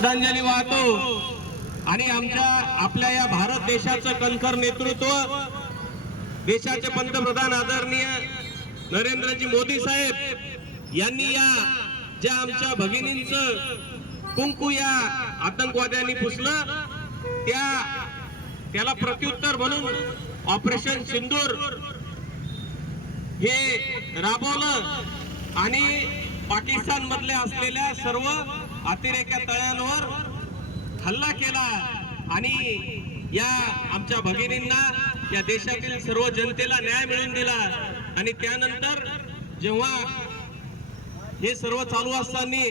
श्रद्धांजली वाहतो. आणि आमच्या आपल्या या भारत देशाचं कणखर नेतृत्व देशाचे पंतप्रधान आदरणीय नरेंद्रजी मोदी साहेब यांनी या ज्या आमच्या भगिनींच कुंकू या आतंकवाद्यांनी पुसलं त्या त्याला प्रत्युत्तर म्हणून ऑपरेशन सिंदूर हे राबवलं. आणि पाकिस्तान मधल्या असलेल्या सर्व अतिरेक्या तळ्यांवर हल्ला केला. आणि या आमच्या भगिनींना या देशातील सर्व जनतेला न्याय मिळवून दिला. आणि त्यानंतर जेव्हा हे सर्व चालू असताना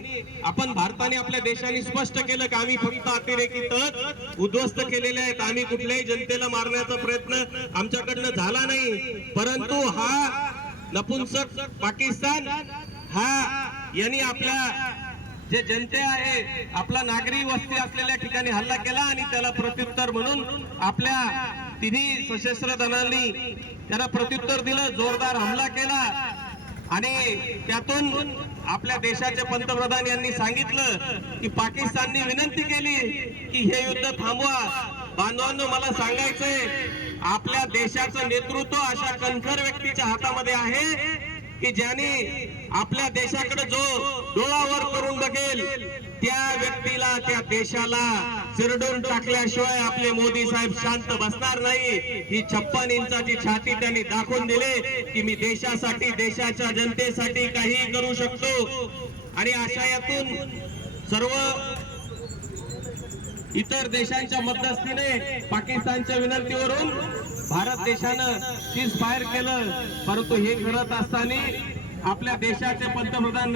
आपण भारताने आपल्या देशाने स्पष्ट केलं की आम्ही फक्त अतिरेकी तळ उद्ध्वस्त केलेले आहेत. आम्ही कुठल्याही जनतेला मारण्याचा प्रयत्न आमच्याकडनं झाला नाही. परंतु हा नपुंसक पाकिस्तान हा यांनी आपल्या जे जनते आहे आपला नागरी वस्ती असलेल्या ठिकाणी हल्ला केला आणि त्याला प्रत्युत्तर म्हणून आपल्या तिन्ही सशस्त्र दलांनी त्याला प्रत्युत्तर दिलं जोरदार हमला केला. आणि त्यातून आपल्या देशाचे पंतप्रधान यांनी सांगितलं की पाकिस्तानने विनंती केली की हे युद्ध थांबवा. बांधवांनो मला सांगायचंय आपल्या देशाचं नेतृत्व अशा कणखर व्यक्तीच्या हातामध्ये आहे की ज्याने आपल्या देशाकडे जो डोळा करून त्या व्यक्तीला त्या देशाला चिरडून टाकल्याशिवाय आपले मोदी साहेब शांत बसणार नाही. ही छप्पन इंचाची छाती त्यांनी दाखवून दिले की मी देशासाठी देशाच्या जनतेसाठी काही करू शकतो. आणि अशा यातून सर्व इतर देशांच्या मध्यस्थीने पाकिस्तानच्या विनंतीवरून भारत देशानं सीज फायर केलं. परंतु हे करत असताना आपल्या देशाचे पंतप्रधान